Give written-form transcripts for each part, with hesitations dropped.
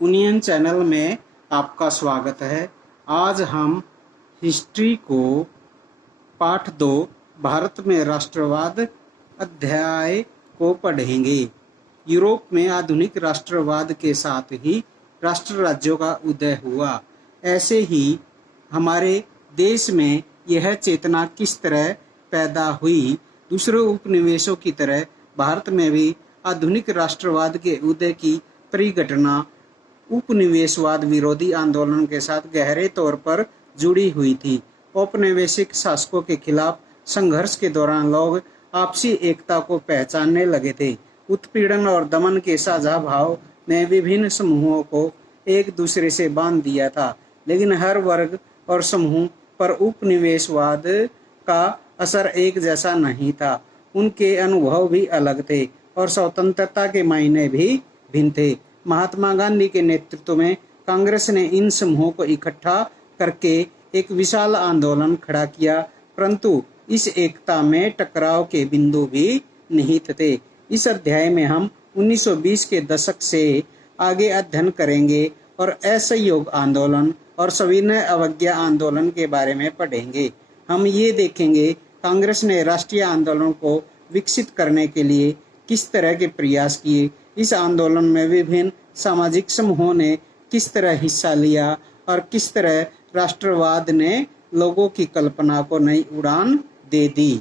Union channel में आपका स्वागत है। आज हम हिस्ट्री को पाठ 2 भारत में राष्ट्रवाद अध्याय को पढ़ेंगे। यूरोप में आधुनिक राष्ट्रवाद के साथ ही राष्ट्र राज्यों का उदय हुआ। ऐसे ही हमारे देश में यह चेतना किस तरह पैदा हुई। दूसरे उपनिवेशों की तरह भारत में भी आधुनिक राष्ट्रवाद के उदय की परिघटना उपनिवेशवाद विरोधी आंदोलन के साथ गहरे तौर पर जुड़ी हुई थी। औपनिवेशिक शासकों के खिलाफ संघर्ष के दौरान लोग आपसी एकता को पहचानने लगे थे। उत्पीड़न और दमन के साझा भाव ने विभिन्न समूहों को एक दूसरे से बांध दिया था, लेकिन हर वर्ग और समूह पर उपनिवेशवाद का असर एक जैसा नहीं था। उनके अनुभव भी अलग थे और स्वतंत्रता के मायने भी भिन्न थे। महात्मा गांधी के नेतृत्व में कांग्रेस ने इन समूहों को इकट्ठा करके एक विशाल आंदोलन खड़ा किया, परंतु इस एकता में टकराव के बिंदु भी निहित थे। इस अध्याय में हम 1920 के दशक से आगे अध्ययन करेंगे और असहयोग आंदोलन और सविनय अवज्ञा आंदोलन के बारे में पढ़ेंगे। हम ये देखेंगे कांग्रेस ने राष्ट्रीय आंदोलन को विकसित करने के लिए किस तरह के प्रयास किए। इस आंदोलन में विभिन्न सामाजिक समूहों ने किस तरह हिस्सा लिया और किस तरह राष्ट्रवाद ने लोगों की कल्पना को नई उड़ान दे दी।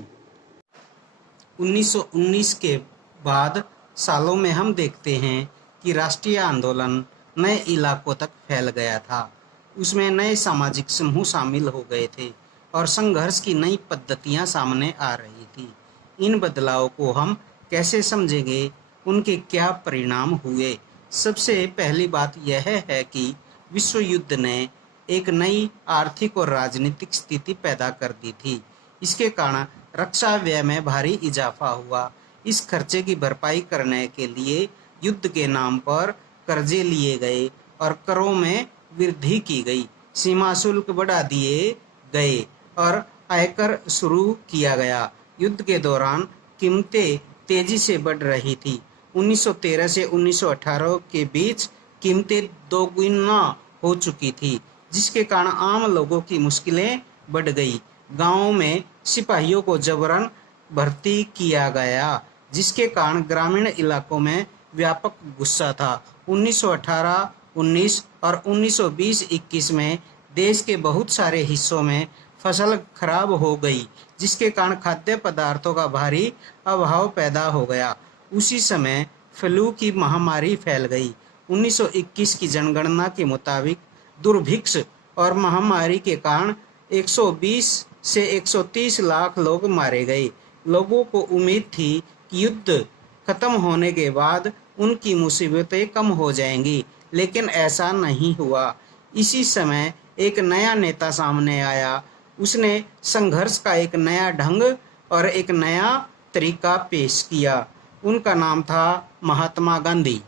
1919 के बाद सालों में हम देखते हैं कि राष्ट्रीय आंदोलन नए इलाकों तक फैल गया था। उसमें नए सामाजिक समूह शामिल हो गए थे और संघर्ष की नई पद्धतियां सामने आ रही थी। इन बदलावों को हम कैसे समझेंगे, उनके क्या परिणाम हुए। सबसे पहली बात यह है कि विश्व युद्ध ने एक नई आर्थिक और राजनीतिक स्थिति पैदा कर दी थी। इसके कारण रक्षा व्यय में भारी इजाफा हुआ। इस खर्चे की भरपाई करने के लिए युद्ध के नाम पर कर्जे लिए गए और करों में वृद्धि की गई। सीमा शुल्क बढ़ा दिए गए और आयकर शुरू किया गया। युद्ध के दौरान कीमतें तेजी से बढ़ रही थी। 1913 से 1918 के बीच कीमतें दोगुना हो चुकी थी, जिसके कारण आम लोगों की मुश्किलें बढ़ गई। गांवों में सिपाहियों को जबरन भर्ती किया गया, जिसके कारण ग्रामीण इलाकों में व्यापक गुस्सा था। 1918-19 और 1920-21 में देश के बहुत सारे हिस्सों में फसल खराब हो गई, जिसके कारण खाद्य पदार्थों का भारी अभाव पैदा हो गया। उसी समय फ्लू की महामारी फैल गई। 1921 की जनगणना के मुताबिक दुर्भिक्ष और महामारी के कारण 120 से 130 लाख लोग मारे गए। लोगों को उम्मीद थी कि युद्ध खत्म होने के बाद उनकी मुसीबतें कम हो जाएंगी, लेकिन ऐसा नहीं हुआ। इसी समय एक नया नेता सामने आया। उसने संघर्ष का एक नया ढंग और एक नया तरीका पेश किया। उनका नाम था महात्मा गांधी।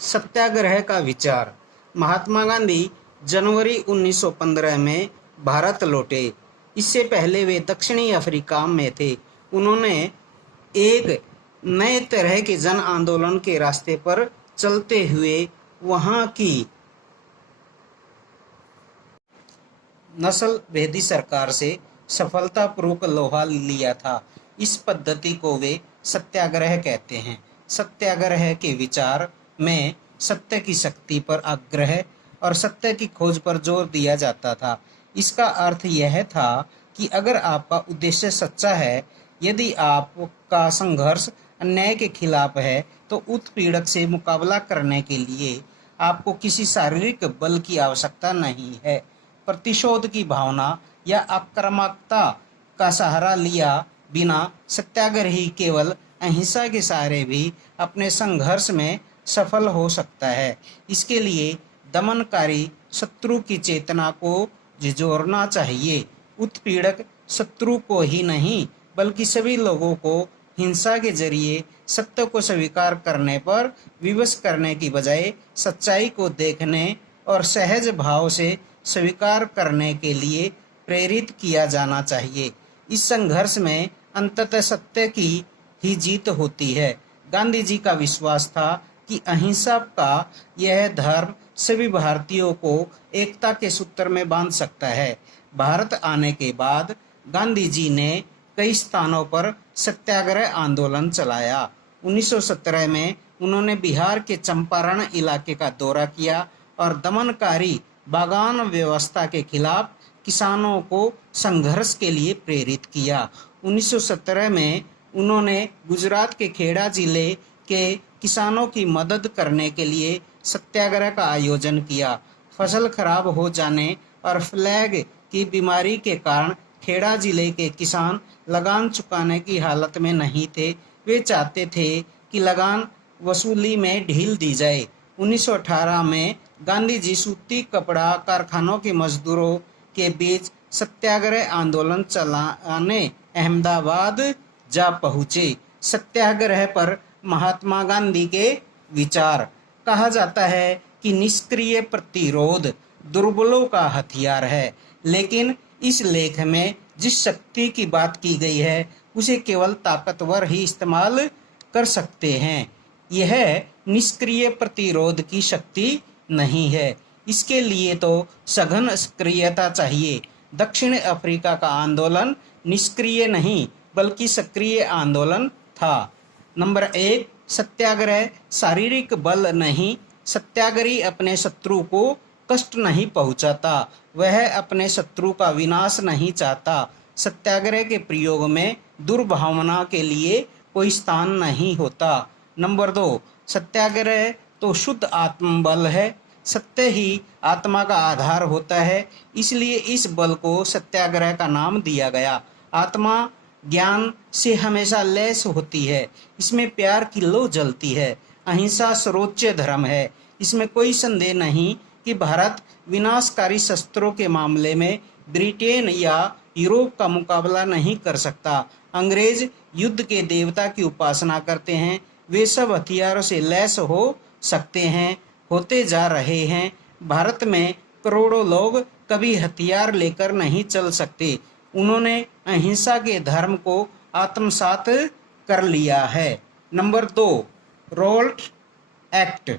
सत्याग्रह का विचार। महात्मा गांधी जनवरी 1915 में भारत लौटे। इससे पहले वे दक्षिणी अफ्रीका में थे। उन्होंने एक नए तरह के जन आंदोलन के रास्ते पर चलते हुए वहां की नस्ल भेदी सरकार से सफलतापूर्वक लोहा लिया था। इस पद्धति को वे सत्याग्रह कहते हैं। सत्याग्रह के विचार में सत्य की शक्ति पर आग्रह और सत्य की खोज पर जोर दिया जाता था। इसका अर्थ यह था कि अगर आपका उद्देश्य सच्चा है, यदि आपका संघर्ष अन्याय के खिलाफ है, तो उत्पीड़क से मुकाबला करने के लिए आपको किसी शारीरिक बल की आवश्यकता नहीं है। प्रतिशोध की भावना या आक्रामकता का सहारा लिया बिना सत्याग्रही केवल अहिंसा के सहारे भी अपने संघर्ष में सफल हो सकता है। इसके लिए दमनकारी शत्रु की चेतना को झिझोरना चाहिए। उत्पीड़क शत्रु को ही नहीं, बल्कि सभी लोगों को हिंसा के जरिए सत्य को स्वीकार करने पर विवश करने की बजाय सच्चाई को देखने और सहज भाव से स्वीकार करने के लिए प्रेरित किया जाना चाहिए। इस संघर्ष में अंततः सत्य की ही जीत होती है। गांधी जी का विश्वास था कि अहिंसा का यह धर्म सभी भारतीयों को एकता के सूत्र में बांध सकता है। भारत आने के बाद गांधी जी ने कई स्थानों पर सत्याग्रह आंदोलन चलाया। 1917 में उन्होंने बिहार के चंपारण इलाके का दौरा किया और दमनकारी बागान व्यवस्था के खिलाफ किसानों को संघर्ष के लिए प्रेरित किया। 1917 में उन्होंने गुजरात के खेड़ा जिले के किसानों की मदद करने के लिए सत्याग्रह का आयोजन किया। फसल खराब हो जाने और प्लेग की बीमारी के कारण खेड़ा जिले के किसान लगान चुकाने की हालत में नहीं थे। वे चाहते थे कि लगान वसूली में ढील दी जाए। 1918 में गांधी जी सूती कपड़ा कारखानों के मजदूरों के बीच सत्याग्रह आंदोलन चलाने अहमदाबाद जा पहुँचे। सत्याग्रह पर महात्मा गांधी के विचार। कहा जाता है कि निष्क्रिय प्रतिरोध दुर्बलों का हथियार है, लेकिन इस लेख में जिस शक्ति की बात की गई है उसे केवल ताकतवर ही इस्तेमाल कर सकते हैं। यह निष्क्रिय प्रतिरोध की शक्ति नहीं है, इसके लिए तो सघन सक्रियता चाहिए। दक्षिण अफ्रीका का आंदोलन निष्क्रिय नहीं बल्कि सक्रिय आंदोलन था। नंबर 1, सत्याग्रह शारीरिक बल नहीं। सत्याग्रही अपने शत्रु को कष्ट नहीं पहुंचाता, वह अपने शत्रु का विनाश नहीं चाहता। सत्याग्रह के प्रयोग में दुर्भावना के लिए कोई स्थान नहीं होता। नंबर 2, सत्याग्रह तो शुद्ध आत्मबल है। सत्य ही आत्मा का आधार होता है, इसलिए इस बल को सत्याग्रह का नाम दिया गया। आत्मा ज्ञान से हमेशा लैस होती है, इसमें प्यार की लौ जलती है। अहिंसा सर्वोच्च धर्म है। इसमें कोई संदेह नहीं कि भारत विनाशकारी शस्त्रों के मामले में ब्रिटेन या यूरोप का मुकाबला नहीं कर सकता। अंग्रेज युद्ध के देवता की उपासना करते हैं, वे सब हथियारों से लैस हो सकते हैं, होते जा रहे हैं। भारत में करोड़ों लोग कभी हथियार लेकर नहीं चल सकते। उन्होंने अहिंसा के धर्म को आत्मसात कर लिया है। Number 2, Rowlatt act.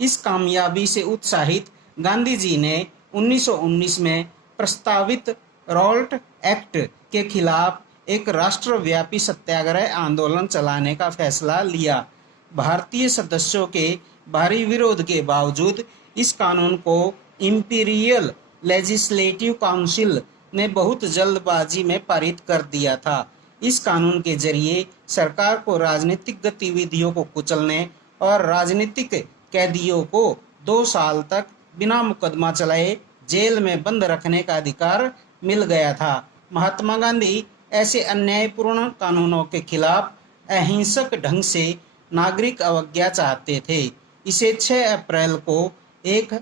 इस कामयाबी से उत्साहित गांधी जी ने 1919 में प्रस्तावित रोल्ट एक्ट के खिलाफ एक राष्ट्रव्यापी सत्याग्रह आंदोलन चलाने का फैसला लिया। भारतीय सदस्यों के भारी विरोध के बावजूद इस कानून को इंपीरियल लेजिस्लेटिव काउंसिल ने बहुत जल्दबाजी में पारित कर दिया था। इस कानून के जरिए सरकार को राजनीतिक गतिविधियों को कुचलने और राजनीतिक कैदियों को 2 साल तक बिना मुकदमा चलाए जेल में बंद रखने का अधिकार मिल गया था। महात्मा गांधी ऐसे अन्यायपूर्ण कानूनों के खिलाफ अहिंसक ढंग से नागरिक अवज्ञा चाहते थे। इसे 6 अप्रैल को एक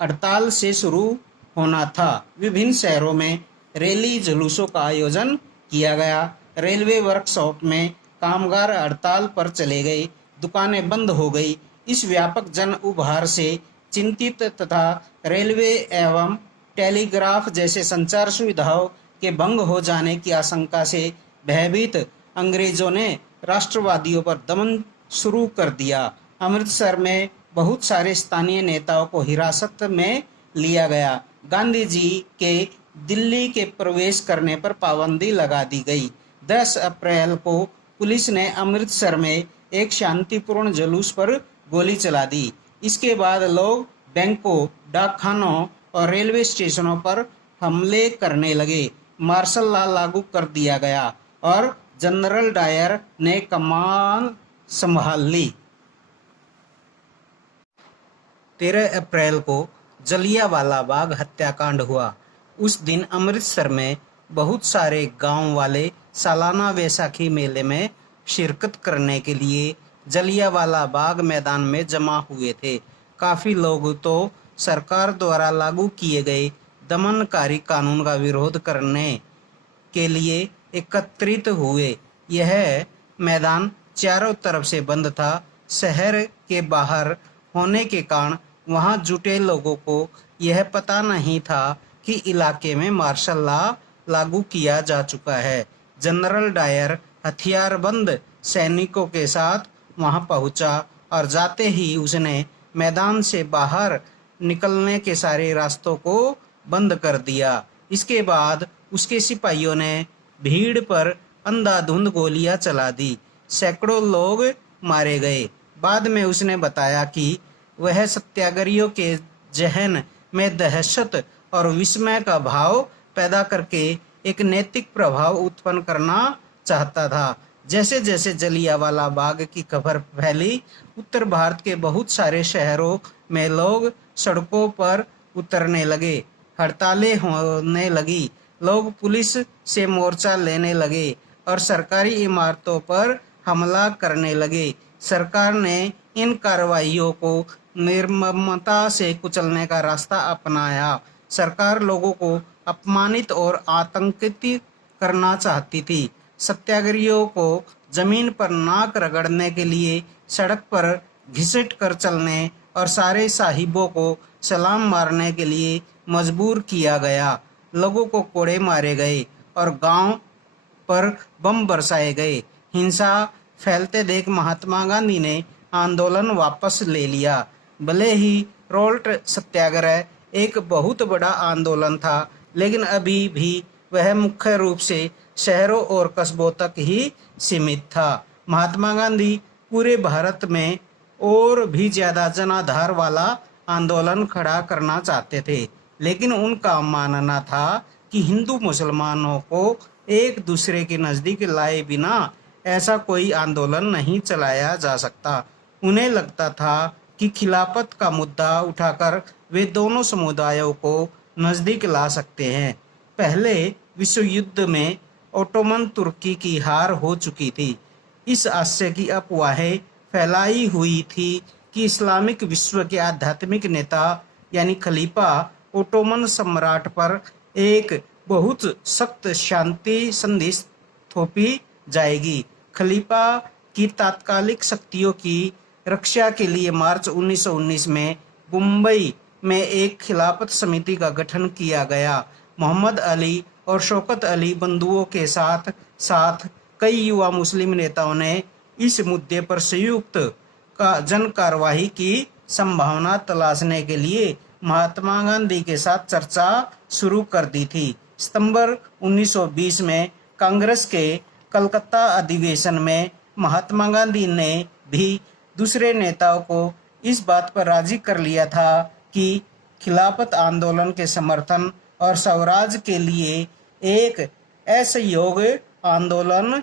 हड़ताल से शुरू होना था। विभिन्न शहरों में रैली जुलूसों का आयोजन किया गया। रेलवे वर्कशॉप में कामगार हड़ताल पर चले गए, दुकानें बंद हो गई। इस व्यापक जन उभार से चिंतित तथा रेलवे एवं टेलीग्राफ जैसे संचार सुविधाओं के भंग हो जाने की आशंका से भयभीत अंग्रेजों ने राष्ट्रवादियों पर दमन शुरू कर दिया। अमृतसर में बहुत सारे स्थानीय नेताओं को हिरासत में लिया गया। गांधी जी के दिल्ली के प्रवेश करने पर पाबंदी लगा दी गई। 10 अप्रैल को पुलिस ने अमृतसर में एक शांतिपूर्ण जुलूस पर गोली चला दी। इसके बाद लोग बैंकों, डाकखानों और रेलवे स्टेशनों पर हमले करने लगे। मार्शल लॉ लागू कर दिया गया और जनरल डायर ने कमान संभाल ली। 13 अप्रैल को जलियांवाला बाग हत्याकांड हुआ। उस दिन अमृतसर में बहुत सारे गांव वाले सालाना वैसाखी मेले में शिरकत करने के लिए जलियांवाला बाग मैदान में जमा हुए थे। काफ़ी लोग तो सरकार द्वारा लागू किए गए दमनकारी कानून का विरोध करने के लिए एकत्रित हुए। यह मैदान चारों तरफ से बंद था। शहर के बाहर होने के कारण वहां जुटे लोगों को यह पता नहीं था कि इलाके में मार्शल लॉ लागू किया जा चुका है। जनरल डायर हथियारबंद सैनिकों के साथ वहां पहुंचा और जाते ही उसने मैदान से बाहर निकलने के सारे रास्तों को बंद कर दिया। इसके बाद उसके सिपाहियों ने भीड़ पर अंधाधुंध गोलियां चला दी। सैकड़ों लोग मारे गए। बाद में उसने बताया कि वह सत्याग्रहियों के जहन में दहशत और विस्मय का भाव पैदा करके एक नैतिक प्रभाव उत्पन्न करना चाहता था। जैसे जैसे जलियांवाला बाग की खबर फैली, उत्तर भारत के बहुत सारे शहरों में लोग सड़कों पर उतरने लगे, हड़तालें होने लगी, लोग पुलिस से मोर्चा लेने लगे और सरकारी इमारतों पर हमला करने लगे। सरकार ने इन कार्रवाइयों को निर्ममता से कुचलने का रास्ता अपनाया। सरकार लोगों को अपमानित और आतंकित करना चाहती थी। सत्याग्रहियों को जमीन पर नाक रगड़ने के लिए सड़क पर घिसट कर चलने और सारे साहिबों को सलाम मारने के लिए मजबूर किया गया। लोगों को कोड़े मारे गए और गांव पर बम बरसाए गए। हिंसा फैलते देख महात्मा गांधी ने आंदोलन वापस ले लिया। भले ही रोल्ट सत्याग्रह एक बहुत बड़ा आंदोलन था, लेकिन अभी भी वह मुख्य रूप से शहरों और कस्बों तक ही सीमित था। महात्मा गांधी पूरे भारत में और भी ज्यादा जनाधार वाला आंदोलन खड़ा करना चाहते थे, लेकिन उनका मानना था कि हिंदू मुसलमानों को एक दूसरे के नज़दीक लाए बिना ऐसा कोई आंदोलन नहीं चलाया जा सकता। उन्हें लगता था कि खिलाफत का मुद्दा उठाकर वे दोनों समुदायों को नज़दीक ला सकते हैं। पहले विश्व युद्ध में ओटोमन तुर्की की हार हो चुकी थी। इस आशय की अफवाहें फैलाई हुई थी कि इस्लामिक विश्व के आध्यात्मिक नेता यानी खलीफा ओटोमन सम्राट पर एक बहुत सख्त शांति संधि थोपी जाएगी। खलीफा की तात्कालिक शक्तियों की रक्षा के लिए मार्च 1919 में मुंबई में एक खिलाफत समिति का गठन किया गया। मोहम्मद अली और शौकत अली बंधुओं के साथ साथ कई युवा मुस्लिम नेताओं ने इस मुद्दे पर संयुक्त जन कार्यवाही की संभावना तलाशने के लिए महात्मा गांधी के साथ चर्चा शुरू कर दी थी। सितंबर 1920 में कांग्रेस के कलकत्ता अधिवेशन में महात्मा गांधी ने भी दूसरे नेताओं को इस बात पर राजी कर लिया था कि खिलाफत आंदोलन के समर्थन और स्वराज के लिए एक असहयोग आंदोलन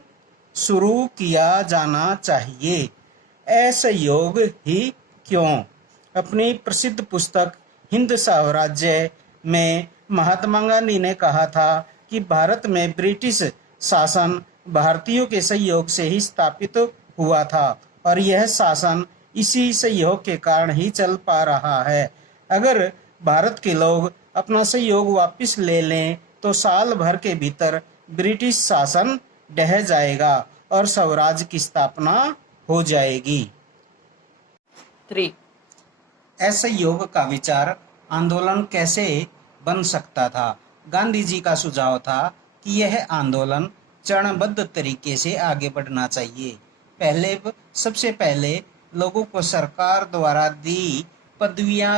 शुरू किया जाना चाहिए। असहयोग ही क्यों? अपनी प्रसिद्ध पुस्तक हिंद स्वराज्य में महात्मा गांधी ने कहा था कि भारत में ब्रिटिश शासन भारतीयों के सहयोग से ही स्थापित हुआ था और यह शासन इसी सहयोग के कारण ही चल पा रहा है। अगर भारत के लोग अपना सहयोग वापस ले लें तो साल भर के भीतर ब्रिटिश शासन ढह जाएगा और स्वराज की स्थापना हो जाएगी। 3. असहयोग का विचार आंदोलन कैसे बन सकता था? गांधी जी का सुझाव था कि यह आंदोलन चरणबद्ध तरीके से आगे बढ़ना चाहिए। सबसे पहले लोगों को सरकार द्वारा दी पदवियां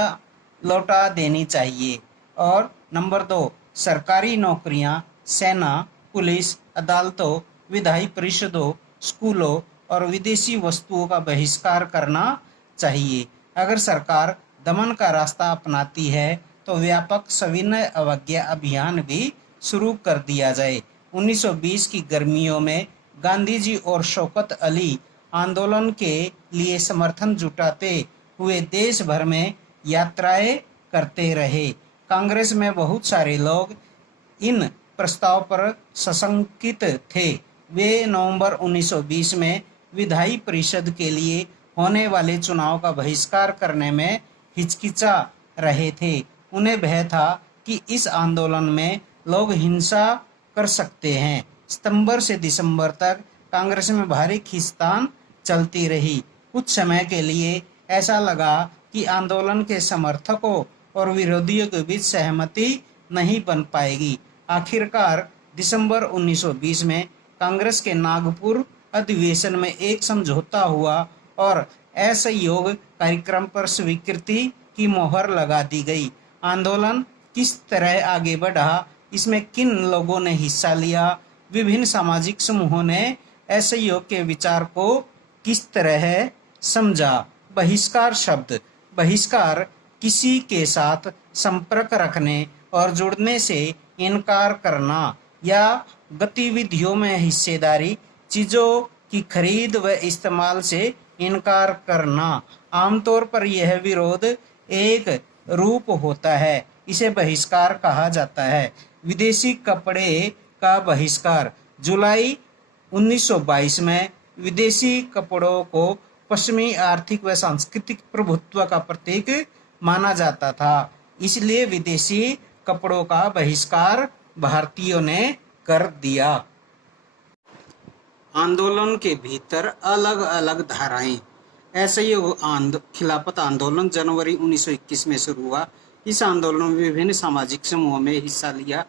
लौटा देनी चाहिए और नंबर 2 सरकारी नौकरियां, सेना, पुलिस, अदालतों, विधायी परिषदों, स्कूलों और विदेशी वस्तुओं का बहिष्कार करना चाहिए। अगर सरकार दमन का रास्ता अपनाती है तो व्यापक सविनय अवज्ञा अभियान भी शुरू कर दिया जाए। 1920 की गर्मियों में गांधी जी और शौकत अली आंदोलन के लिए समर्थन जुटाते हुए देश भर में यात्राएं करते रहे। कांग्रेस में बहुत सारे लोग इन प्रस्ताव पर सशंकित थे। वे नवंबर 1920 में विधायी परिषद के लिए होने वाले चुनाव का बहिष्कार करने में हिचकिचा रहे थे। उन्हें भय था कि इस आंदोलन में लोग हिंसा कर सकते हैं। सितंबर से दिसंबर तक कांग्रेस में भारी खींचतान चलती रही। कुछ समय के लिए ऐसा लगा कि आंदोलन के समर्थकों और विरोधियों के बीच सहमति नहीं बन पाएगी। आखिरकार दिसंबर 1920 में कांग्रेस के नागपुर अधिवेशन में एक समझौता हुआ और असहयोग कार्यक्रम पर स्वीकृति की मोहर लगा दी गई। आंदोलन किस तरह आगे बढ़ा, इसमें किन लोगों ने हिस्सा लिया, विभिन्न सामाजिक समूहों ने असहयोग के विचार को किस तरह समझा। बहिष्कार शब्द। बहिष्कार किसी के साथ संपर्क रखने और जुड़ने से इनकार करना या गतिविधियों में हिस्सेदारी, चीजों की खरीद व इस्तेमाल से इनकार करना। आमतौर पर यह विरोध एक रूप होता है, इसे बहिष्कार कहा जाता है। विदेशी कपड़े का बहिष्कार। जुलाई 1922 में विदेशी कपड़ों को पश्चिमी आर्थिक व सांस्कृतिक प्रभुत्व का प्रतीक माना जाता था, इसलिए विदेशी कपड़ों का बहिष्कार भारतीयों ने कर दिया। आंदोलन के भीतर अलग अलग धाराएं। असहयोग खिलाफत आंदोलन जनवरी 1921 में शुरू हुआ। इस आंदोलन में विभिन्न सामाजिक समूहों में हिस्सा लिया,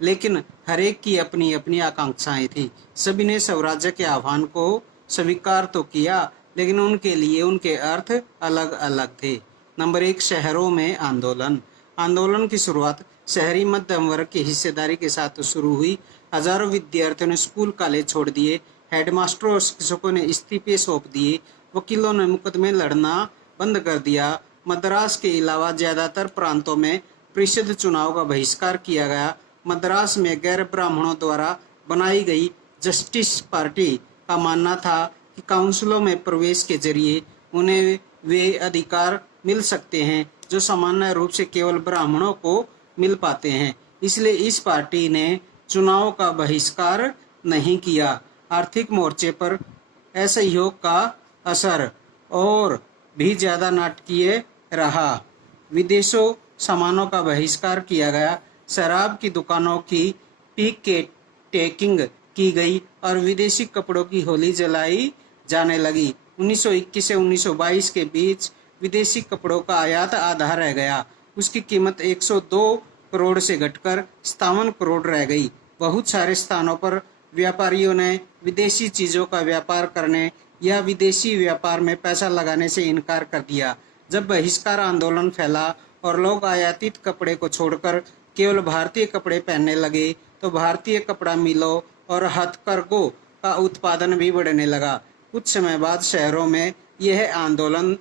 लेकिन हरेक की अपनी अपनी आकांक्षाएं थी। सभी ने स्वराज्य के आह्वान को स्वीकार तो किया, लेकिन उनके लिए उनके अर्थ अलग अलग थे। नंबर 1, शहरों में आंदोलन। आंदोलन की शुरुआत शहरी मध्यम वर्ग की हिस्सेदारी के साथ शुरू हुई। हजारों विद्यार्थियों ने स्कूल कॉलेज छोड़ दिए, हेडमास्टरों और शिक्षकों ने इस्तीफे सौंप दिए, वकीलों ने मुकदमे लड़ना बंद कर दिया। मद्रास के अलावा ज्यादातर प्रांतों में परिषद चुनाव का बहिष्कार किया गया। मद्रास में गैर ब्राह्मणों द्वारा बनाई गई जस्टिस पार्टी का मानना था कि काउंसिलों में प्रवेश के जरिए उन्हें वे अधिकार मिल सकते हैं जो सामान्य रूप से केवल ब्राह्मणों को मिल पाते हैं, इसलिए इस पार्टी ने चुनाव का बहिष्कार नहीं किया। आर्थिक मोर्चे पर असहयोग का असर और भी ज्यादा नाटकीय रहा। विदेशों सामानों का बहिष्कार किया गया, शराब की दुकानों की पिकेटिंग की गई और विदेशी कपड़ों की होली जलाई जाने लगी। 1921 से 1922 के बीच विदेशी कपड़ों का आयात आधा रह गया। उसकी कीमत 102 करोड़ से घटकर 57 करोड़ रह गई। बहुत सारे स्थानों पर व्यापारियों ने विदेशी चीजों का व्यापार करने या विदेशी व्यापार में पैसा लगाने से इनकार कर दिया। जब बहिष्कार आंदोलन फैला और लोग आयातित कपड़े को छोड़कर केवल भारतीय कपड़े पहनने लगे, तो भारतीय कपड़ा मिलों और हथकरघों का उत्पादन भी बढ़ने लगा। कुछ समय बाद शहरों में यह आंदोलन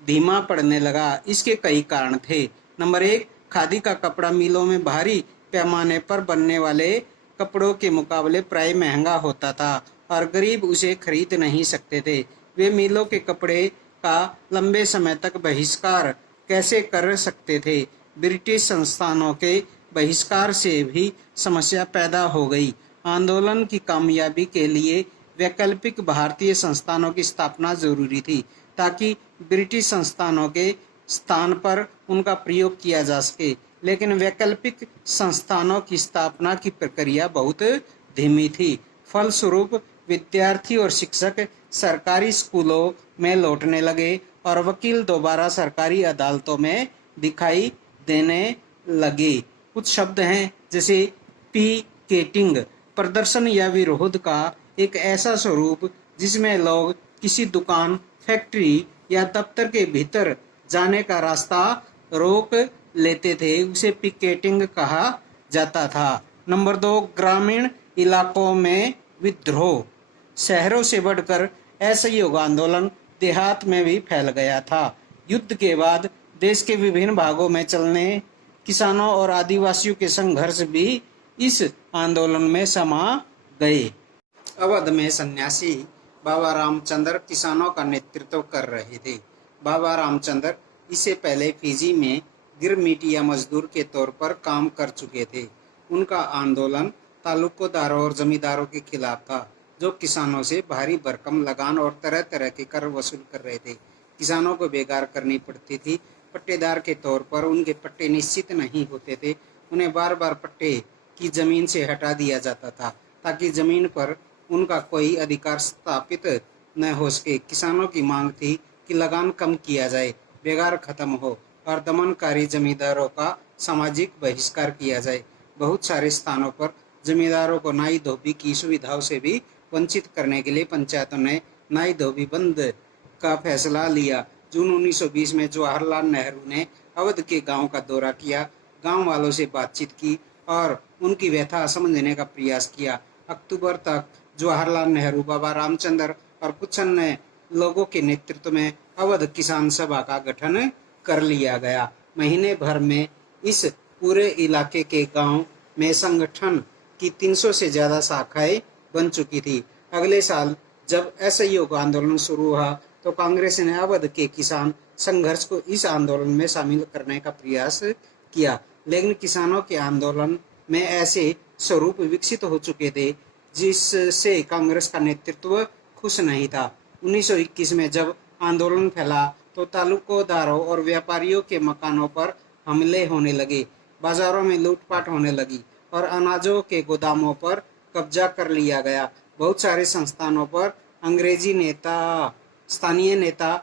धीमा पड़ने लगा। इसके कई कारण थे। नंबर 1, खादी का कपड़ा मिलों में भारी पैमाने पर बनने वाले कपड़ों के मुकाबले प्राय महंगा होता था और गरीब उसे खरीद नहीं सकते थे। वे मिलों के कपड़े का लंबे समय तक बहिष्कार कैसे कर सकते थे। ब्रिटिश संस्थानों के बहिष्कार से भी समस्या पैदा हो गई। आंदोलन की कामयाबी के लिए वैकल्पिक भारतीय संस्थानों की स्थापना जरूरी थी, ताकि ब्रिटिश संस्थानों के स्थान पर उनका प्रयोग किया जा सके। लेकिन वैकल्पिक संस्थानों की स्थापना की प्रक्रिया बहुत धीमी थी। फलस्वरूप विद्यार्थी और शिक्षक सरकारी स्कूलों में लौटने लगे और वकील दोबारा सरकारी अदालतों में दिखाई देने लगे। कुछ शब्द हैं जैसे पिकेटिंग, प्रदर्शन या विरोध का एक ऐसा स्वरूप जिसमें लोग किसी दुकान, फैक्ट्री या दफ्तर के भीतर जाने का रास्ता रोक लेते थे, उसे पिकेटिंग कहा जाता था। नंबर 2, ग्रामीण इलाकों में विद्रोह। शहरों से बढ़कर असहयोग आंदोलन देहात में भी फैल गया था। युद्ध के बाद देश के विभिन्न भागों में चलने किसानों और आदिवासियों के संघर्ष भी इस आंदोलन में समा गए। अवध में सन्यासी बाबा रामचंद्र किसानों का नेतृत्व कर रहे थे। बाबा रामचंद्र इससे पहले फिजी में गिरमिटिया मजदूर के तौर पर काम कर चुके थे। उनका आंदोलन तालुकोदारों और जमींदारों के खिलाफ था, जो किसानों से भारी भरकम लगान और तरह तरह के कर वसूल कर रहे थे। किसानों को बेकार करनी पड़ती थी। पट्टेदार के तौर पर उनके पट्टे निश्चित नहीं होते थे। उन्हें बार बार पट्टे की जमीन से हटा दिया जाता था, ताकि जमीन पर उनका कोई अधिकार स्थापित न हो सके। किसानों की मांग थी कि लगान कम किया जाए, बेगार खत्म हो और दमनकारी जमींदारों का सामाजिक बहिष्कार किया जाए। बहुत सारे स्थानों पर जमींदारों को नाई धोबी की सुविधाओं से भी वंचित करने के लिए पंचायतों ने नाई धोबी बंद का फैसला लिया। जून 1920 में जवाहरलाल नेहरू ने अवध के गांव का दौरा किया, गांव वालों से बातचीत की और उनकी व्यथा समझने का प्रयास किया। अक्टूबर तक जवाहरलाल नेहरू, बाबा रामचंद्र और कुछ अन्य लोगों के नेतृत्व में अवध किसान सभा का गठन कर लिया गया। महीने भर में इस पूरे इलाके के गांव में संगठन की 300 से ज्यादा शाखाएं बन चुकी थी। अगले साल जब असहयोग आंदोलन शुरू हुआ तो कांग्रेस ने अवध के किसान संघर्ष को इस आंदोलन में शामिल करने का प्रयास किया, लेकिन किसानों के आंदोलन में ऐसे स्वरूप विकसित हो चुके थे जिससे कांग्रेस का नेतृत्व खुश नहीं था। 1921 में जब आंदोलन फैला तो तालुकादारों और व्यापारियों के मकानों पर हमले होने लगे, बाजारों में लूटपाट होने लगी और अनाजों के गोदामों पर कब्जा कर लिया गया। बहुत सारे संस्थानों पर अंग्रेजी नेता, स्थानीय नेता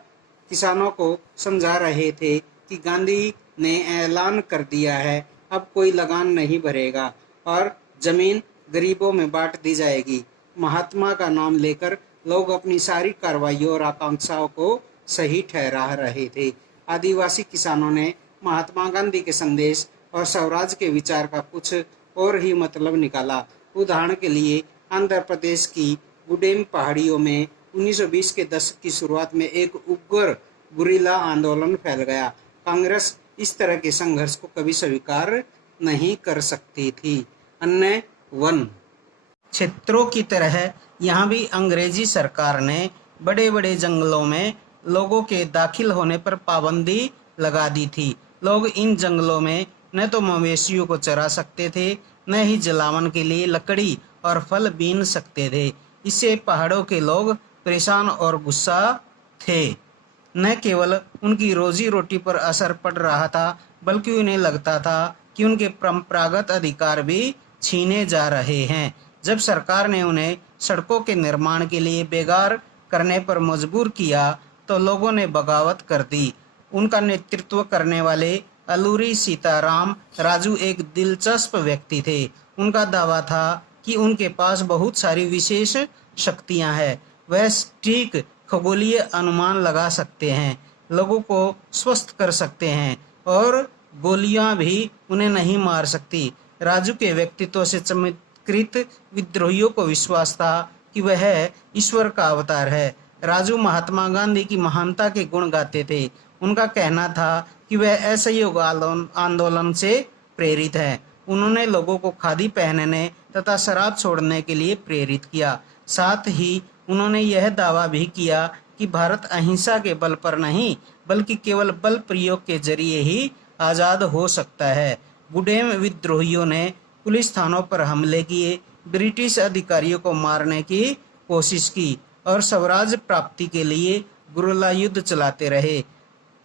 किसानों को समझा रहे थे कि गांधी ने ऐलान कर दिया है, अब कोई लगान नहीं भरेगा और जमीन गरीबों में बांट दी जाएगी। महात्मा का नाम लेकर लोग अपनी सारी कार्रवाइयों और आकांक्षाओं को सही ठहरा रहे थे। आदिवासी किसानों ने महात्मा गांधी के संदेश और स्वराज के विचार का कुछ और ही मतलब निकाला। उदाहरण के लिए आंध्र प्रदेश की गुडेम पहाड़ियों में 1920 के दशक की शुरुआत में एक उग्र गुरिल्ला आंदोलन फैल गया। कांग्रेस इस तरह के संघर्ष को कभी स्वीकार नहीं कर सकती थी। अन्य वन क्षेत्रों की तरह यहाँ भी अंग्रेजी सरकार ने बड़े बड़े जंगलों में लोगों के दाखिल होने पर पाबंदी लगा दी थी। लोग इन जंगलों में न तो मवेशियों को चरा सकते थे, न ही जलावन के लिए लकड़ी और फल बीन सकते थे। इससे पहाड़ों के लोग परेशान और गुस्सा थे। न केवल उनकी रोजी रोटी पर असर पड़ रहा था, बल्कि उन्हें लगता था कि उनके परंपरागत अधिकार भी छीने जा रहे हैं। जब सरकार ने उन्हें सड़कों के निर्माण के लिए बेगार करने पर मजबूर किया तो लोगों ने बगावत कर दी। उनका नेतृत्व करने वाले अलूरी सीताराम राजू एक दिलचस्प व्यक्ति थे। उनका दावा था कि उनके पास बहुत सारी विशेष शक्तियां हैं। वह ठीक खगोलीय अनुमान लगा सकते हैं, लोगों को स्वस्थ कर सकते हैं और गोलियां भी उन्हें नहीं मार सकती। राजू के व्यक्तित्व से चमत्कृत विद्रोहियों को विश्वास था कि वह ईश्वर का अवतार है। राजू महात्मा गांधी की महानता के गुण गाते थे। उनका कहना था कि वह असहयोग आंदोलन से प्रेरित है। उन्होंने लोगों को खादी पहनने तथा शराब छोड़ने के लिए प्रेरित किया। साथ ही उन्होंने यह दावा भी किया कि भारत अहिंसा के बल पर नहीं, बल्कि केवल बल प्रयोग के जरिए ही आज़ाद हो सकता है। गुडेम विद्रोहियों ने पुलिस थानों पर हमले किए, ब्रिटिश अधिकारियों को मारने की कोशिश की और स्वराज प्राप्ति के लिए गुरिल्ला युद्ध चलाते रहे।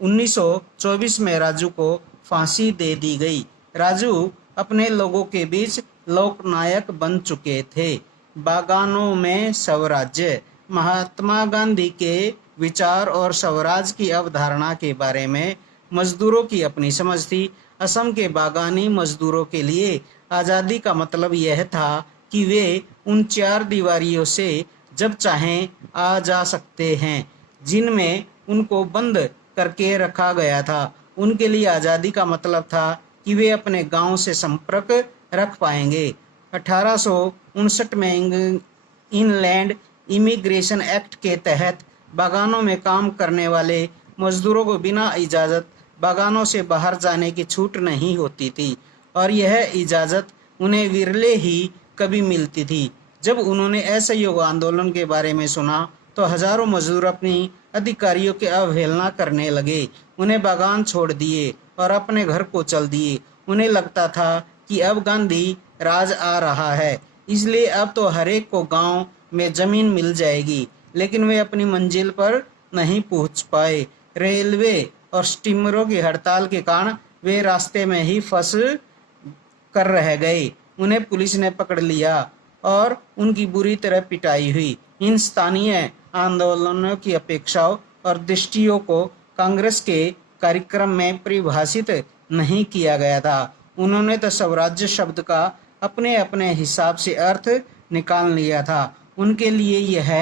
1924 में राजू को फांसी दे दी गई। राजू अपने लोगों के बीच लोकनायक बन चुके थे। बागानों में स्वराज्य। महात्मा गांधी के विचार और स्वराज की अवधारणा के बारे में मजदूरों की अपनी समझ थी। असम के बागानी मजदूरों के लिए आज़ादी का मतलब यह था कि वे उन चार दीवारियों से जब चाहें आ जा सकते हैं जिनमें उनको बंद करके रखा गया था। उनके लिए आज़ादी का मतलब था कि वे अपने गांव से संपर्क रख पाएंगे। 1859 में इनलैंड इमिग्रेशन एक्ट के तहत बागानों में काम करने वाले मजदूरों को बिना इजाज़त बागानों से बाहर जाने की छूट नहीं होती थी और यह इजाज़त उन्हें विरले ही कभी मिलती थी। जब उन्होंने असहयोग आंदोलन के बारे में सुना तो हजारों मजदूर अपनी अधिकारियों की अवहेलना करने लगे। उन्हें बागान छोड़ दिए और अपने घर को चल दिए। उन्हें लगता था कि अब गांधी राज आ रहा है, इसलिए अब तो हर एक को गांव में जमीन मिल जाएगी। लेकिन वे अपनी मंजिल पर नहीं पहुंच पाए। रेलवे और स्टीमरों की हड़ताल के कारण वे रास्ते में ही फंस कर रह गए। उन्हें पुलिस ने पकड़ लिया और उनकी बुरी तरह पिटाई हुई। इन स्थानीय आंदोलनों की अपेक्षाओं और दृष्टियों को कांग्रेस के कार्यक्रम में परिभाषित नहीं किया गया था। उन्होंने तो स्वराज्य शब्द का अपने अपने हिसाब से अर्थ निकाल लिया था। उनके लिए यह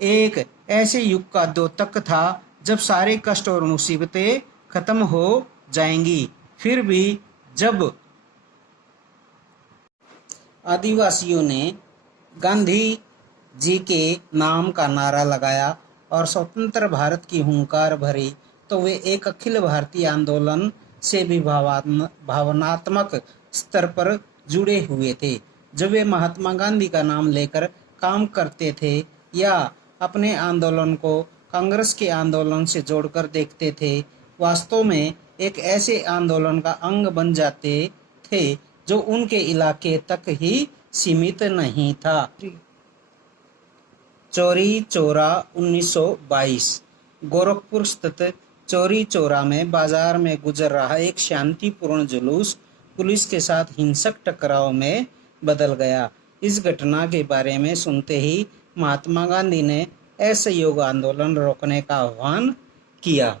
एक ऐसे युग का द्योतक था जब सारे कष्ट और मुसीबतें खत्म हो जाएंगी। फिर भी जब आदिवासियों ने गांधी जी के नाम का नारा लगाया और स्वतंत्र भारत की हुंकार भरी, तो वे एक अखिल भारतीय आंदोलन से भी भावनात्मक स्तर पर जुड़े हुए थे। जब वे महात्मा गांधी का नाम लेकर काम करते थे या अपने आंदोलन को कांग्रेस के आंदोलन से जोड़कर देखते थे, वास्तव में एक ऐसे आंदोलन का अंग बन जाते थे जो उनके इलाके तक ही सीमित नहीं था। 3 चौरी चौरा 1922। गोरखपुर स्थित चौरी चौरा में बाजार में गुजर रहा एक शांतिपूर्ण जुलूस पुलिस के साथ हिंसक टकराव में बदल गया। इस घटना के बारे में सुनते ही महात्मा गांधी ने असहयोग आंदोलन रोकने का आह्वान किया।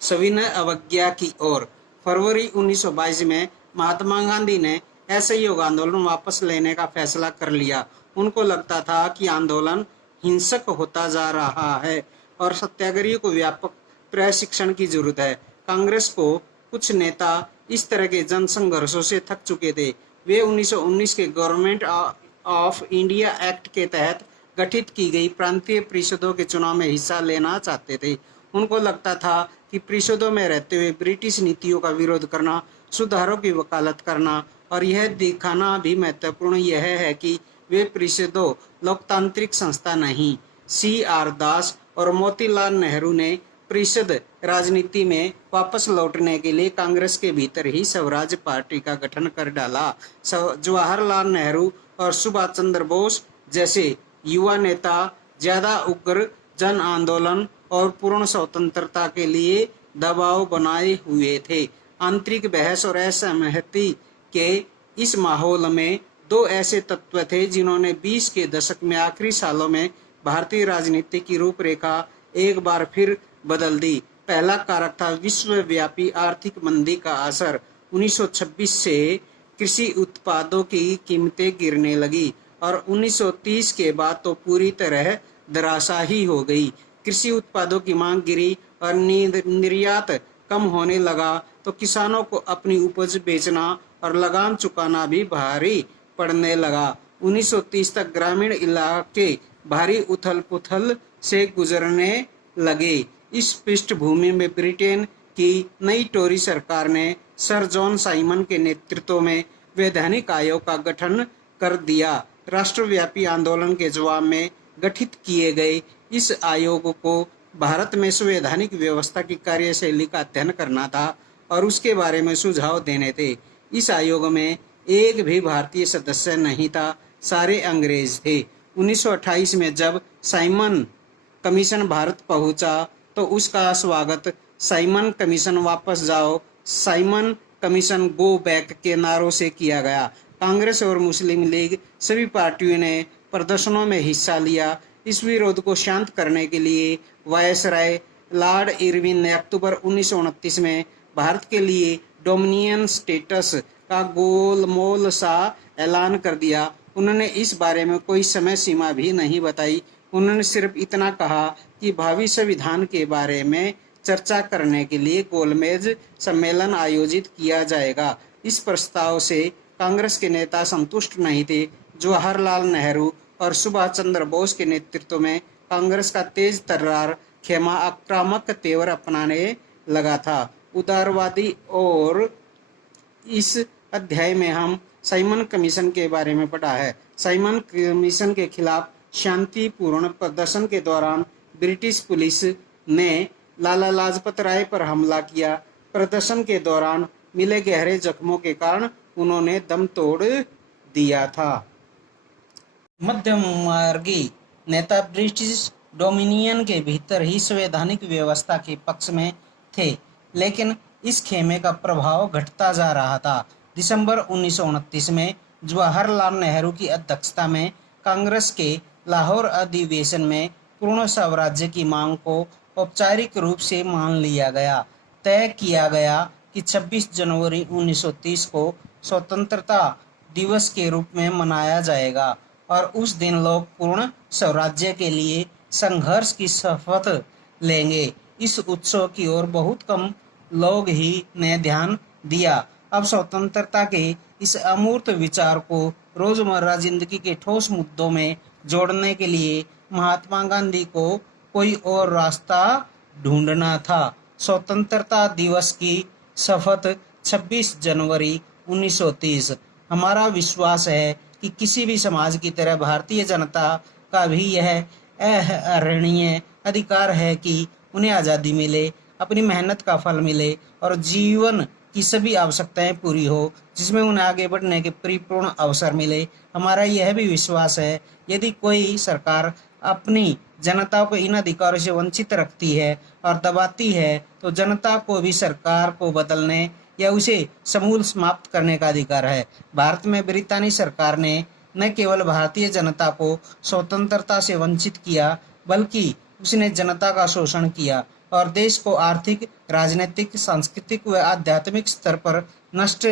सविनय अवज्ञा की ओर। फरवरी 1922 में महात्मा गांधी ने असहयोग आंदोलन वापस लेने का फैसला कर लिया। उनको लगता था कि आंदोलन हिंसक होता जा रहा है और सत्याग्रही को व्यापक प्रशिक्षण की जरूरत है। कांग्रेस को कुछ नेता इस तरह के जन संघर्षों से थक चुके थे। वे 1919 के गवर्नमेंट ऑफ इंडिया एक्ट के तहत गठित की गई प्रांतीय परिषदों के चुनाव में हिस्सा लेना चाहते थे। उनको लगता था कि परिषदों में रहते हुए ब्रिटिश नीतियों का विरोध करना, सुधारों की वकालत करना और यह दिखाना भी महत्वपूर्ण यह है कि वे परिषदों लोकतांत्रिक संस्था नहीं। C.R. दास और मोतीलाल नेहरू ने परिषद राजनीति में वापस लौटने के लिए कांग्रेस के भीतर ही स्वराज पार्टी का गठन कर डाला। जवाहरलाल नेहरू और सुभाष चंद्र बोस जैसे युवा नेता ज्यादा उग्र जन आंदोलन और पूर्ण स्वतंत्रता के लिए दबाव बनाए हुए थे। आंतरिक बहस और असहमति के इस माहौल में दो ऐसे तत्व थे जिन्होंने 20 के दशक में आखिरी सालों में भारतीय राजनीति की रूपरेखा एक बार फिर बदल दी। पहला कारक था विश्वव्यापी आर्थिक मंदी का असर। 1926 से कृषि उत्पादों की कीमतें गिरने लगी और 1930 के बाद तो पूरी तरह धराशायी हो गई। कृषि उत्पादों की मांग गिरी और निर्यात कम होने लगा तो किसानों को अपनी उपज बेचना और लगान चुकाना भी भारी पड़ने लगा। 1930 तक ग्रामीण इलाके भारी उथल पुथल से गुजरने लगे। इस पृष्ठभूमि में ब्रिटेन की नई टोरी सरकार ने सर जॉन साइमन के नेतृत्व में वैधानिक आयोग का गठन कर दिया। राष्ट्रव्यापी आंदोलन के जवाब में गठित किए गए इस आयोग को भारत में संवैधानिक व्यवस्था की कार्यशैली का अध्ययन करना था और उसके बारे में सुझाव देने थे। इस आयोग में एक भी भारतीय सदस्य नहीं था, सारे अंग्रेज थे। 1928 में जब साइमन कमीशन भारत पहुंचा तो उसका स्वागत साइमन कमीशन वापस जाओ, साइमन कमीशन गो बैक के नारों से किया गया। कांग्रेस और मुस्लिम लीग सभी पार्टियों ने प्रदर्शनों में हिस्सा लिया। इस विरोध को शांत करने के लिए वायसराय लॉर्ड इरविन ने अक्टूबर 1929 में भारत के लिए डोमिनियन स्टेटस का गोलमोल सा ऐलान कर दिया। उन्होंने इस बारे में कोई समय सीमा भी नहीं बताई। उन्होंने सिर्फ इतना कहा कि भावी संविधान के बारे में चर्चा करने के लिए गोलमेज सम्मेलन आयोजित किया जाएगा। इस प्रस्ताव से कांग्रेस के नेता संतुष्ट नहीं थे। जवाहरलाल नेहरू और सुभाष चंद्र बोस के नेतृत्व में कांग्रेस का तेज तर्रार खेमा आक्रामक तेवर अपनाने लगा था। उदारवादी और इस अध्याय में हम साइमन कमीशन के बारे में पढ़ा है। साइमन कमीशन के खिलाफ शांतिपूर्ण प्रदर्शन के दौरान ब्रिटिश पुलिस ने लाला लाजपत राय पर हमला किया। प्रदर्शन के दौरान मिले गहरे जख्मों के कारण उन्होंने दम तोड़ दिया था। मध्यम मार्गी नेता ब्रिटिश डोमिनियन के भीतर ही संवैधानिक व्यवस्था के पक्ष में थे, लेकिन इस खेमे का प्रभाव घटता जा रहा था। दिसंबर 1929 में जवाहरलाल नेहरू की अध्यक्षता में कांग्रेस के लाहौर अधिवेशन में पूर्ण स्वराज्य की मांग को औपचारिक रूप से मान लिया गया। तय किया गया कि 26 जनवरी 1930 को स्वतंत्रता दिवस के रूप में मनाया जाएगा और उस दिन लोग पूर्ण स्वराज्य के लिए संघर्ष की शपथ लेंगे। इस उत्सव की ओर बहुत कम लोग ही ने ध्यान दिया। अब स्वतंत्रता के इस अमूर्त विचार को रोजमर्रा जिंदगी के ठोस मुद्दों में जोड़ने के लिए महात्मा गांधी को कोई और रास्ता ढूंढना था। स्वतंत्रता दिवस की शपथ 26 जनवरी 1930। हमारा विश्वास है कि किसी भी समाज की तरह भारतीय जनता का भी यह अहरणीय अधिकार है कि उन्हें आज़ादी मिले, अपनी मेहनत का फल मिले और जीवन की सभी आवश्यकताएं पूरी हो, जिसमें उन्हें आगे बढ़ने के परिपूर्ण अवसर मिले। हमारा यह भी विश्वास है, यदि कोई सरकार अपनी जनता को इन अधिकारों से वंचित रखती है और दबाती है, तो जनता को भी सरकार को बदलने या उसे समूल समाप्त करने का अधिकार है। भारत में ब्रितानी सरकार ने न केवल भारतीय जनता को स्वतंत्रता से वंचित किया, बल्कि उसने जनता का शोषण किया और देश को आर्थिक, राजनीतिक, सांस्कृतिक व आध्यात्मिक स्तर पर नष्ट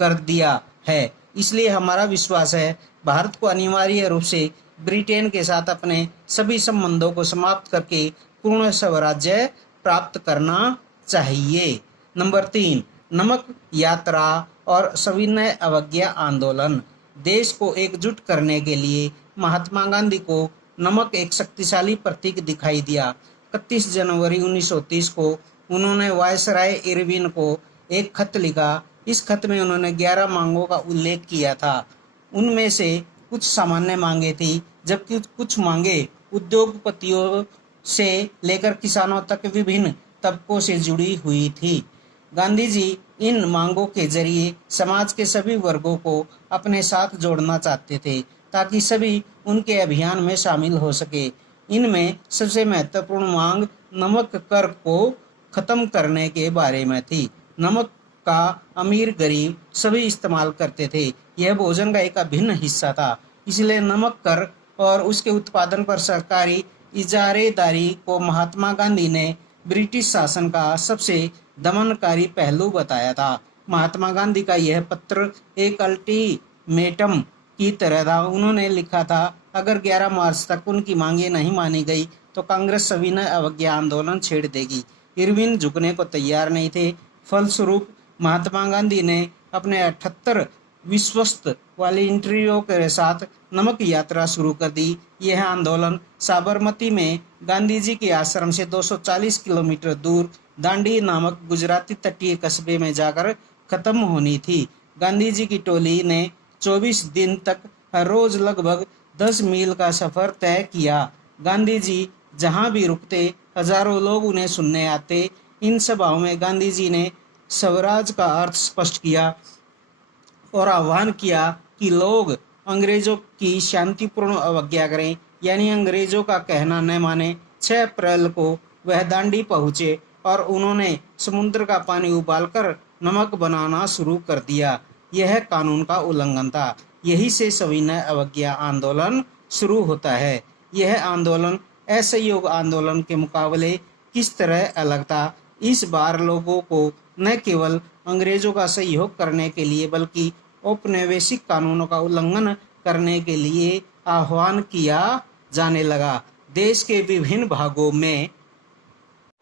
कर दिया है। इसलिए हमारा विश्वास है, भारत को अनिवार्य रूप से ब्रिटेन के साथ अपने सभी संबंधों को समाप्त करके पूर्ण स्वराज्य प्राप्त करना चाहिए। नंबर 3, नमक यात्रा और सविनय अवज्ञा आंदोलन। देश को एकजुट करने के लिए महात्मा गांधी को नमक एक शक्तिशाली प्रतीक दिखाई दिया। 31 जनवरी 1930 को उन्होंने वायसराय इरविन को एक खत लिखा। इस खत में उन्होंने 11 मांगों का उल्लेख किया था। उनमें से कुछ सामान्य मांगे थी, जबकि कुछ मांगे उद्योगपतियों से लेकर किसानों तक विभिन्न तबकों से जुड़ी हुई थी। गांधी जी इन मांगों के जरिए समाज के सभी वर्गों को अपने साथ जोड़ना चाहते थे, ताकि सभी उनके अभियान में शामिल हो सके। इनमें सबसे महत्वपूर्ण मांग नमक कर को खत्म करने के बारे में थी। नमक का अमीर गरीब सभी इस्तेमाल करते थे। यह भोजन का एक अभिन्न हिस्सा था। इसलिए नमक कर और उसके उत्पादन पर सरकारी इजारेदारी को महात्मा गांधी ने ब्रिटिश शासन का सबसे दमनकारी पहलू बताया था। महात्मा गांधी का यह पत्र एक अल्टीमेटम की तरह था। उन्होंने लिखा था, अगर 11 मार्च तक उनकी मांगे नहीं मानी गई तो कांग्रेस सविनय अवज्ञा आंदोलन छेड़ देगी। इरविन झुकने को तैयार नहीं थे। फलस्वरूप महात्मा गांधी ने अपने 78 विश्वस्त वॉलंटियरों के साथ नमक यात्रा शुरू कर दी। यह आंदोलन साबरमती में गांधी जी के आश्रम से 240 किलोमीटर दूर दांडी नामक गुजराती तटीय कस्बे में जाकर खत्म होनी थी। गांधी जी की टोली ने 24 दिन तक हर रोज लगभग 10 मील का सफर तय किया। गांधी जी जहां भी रुकते, हजारों लोग उन्हें सुनने आते। इन सभाओं में गांधी जी ने स्वराज का अर्थ स्पष्ट किया और आह्वान किया कि लोग अंग्रेजों की शांतिपूर्ण अवज्ञा करें, यानी अंग्रेजों का कहना न माने। 6 अप्रैल को वह दांडी पहुंचे और उन्होंने समुद्र का पानी उबालकर नमक बनाना शुरू कर दिया। यह कानून का उल्लंघन था। यही से सविनय अवज्ञा आंदोलन शुरू होता है। यह आंदोलन असहयोग आंदोलन के मुकाबले किस तरह अलग था? इस बार लोगों को न केवल अंग्रेजों का सहयोग करने के लिए, बल्कि औपनिवेशिक कानूनों का उल्लंघन करने के लिए आह्वान किया जाने लगा। देश के विभिन्न भागों में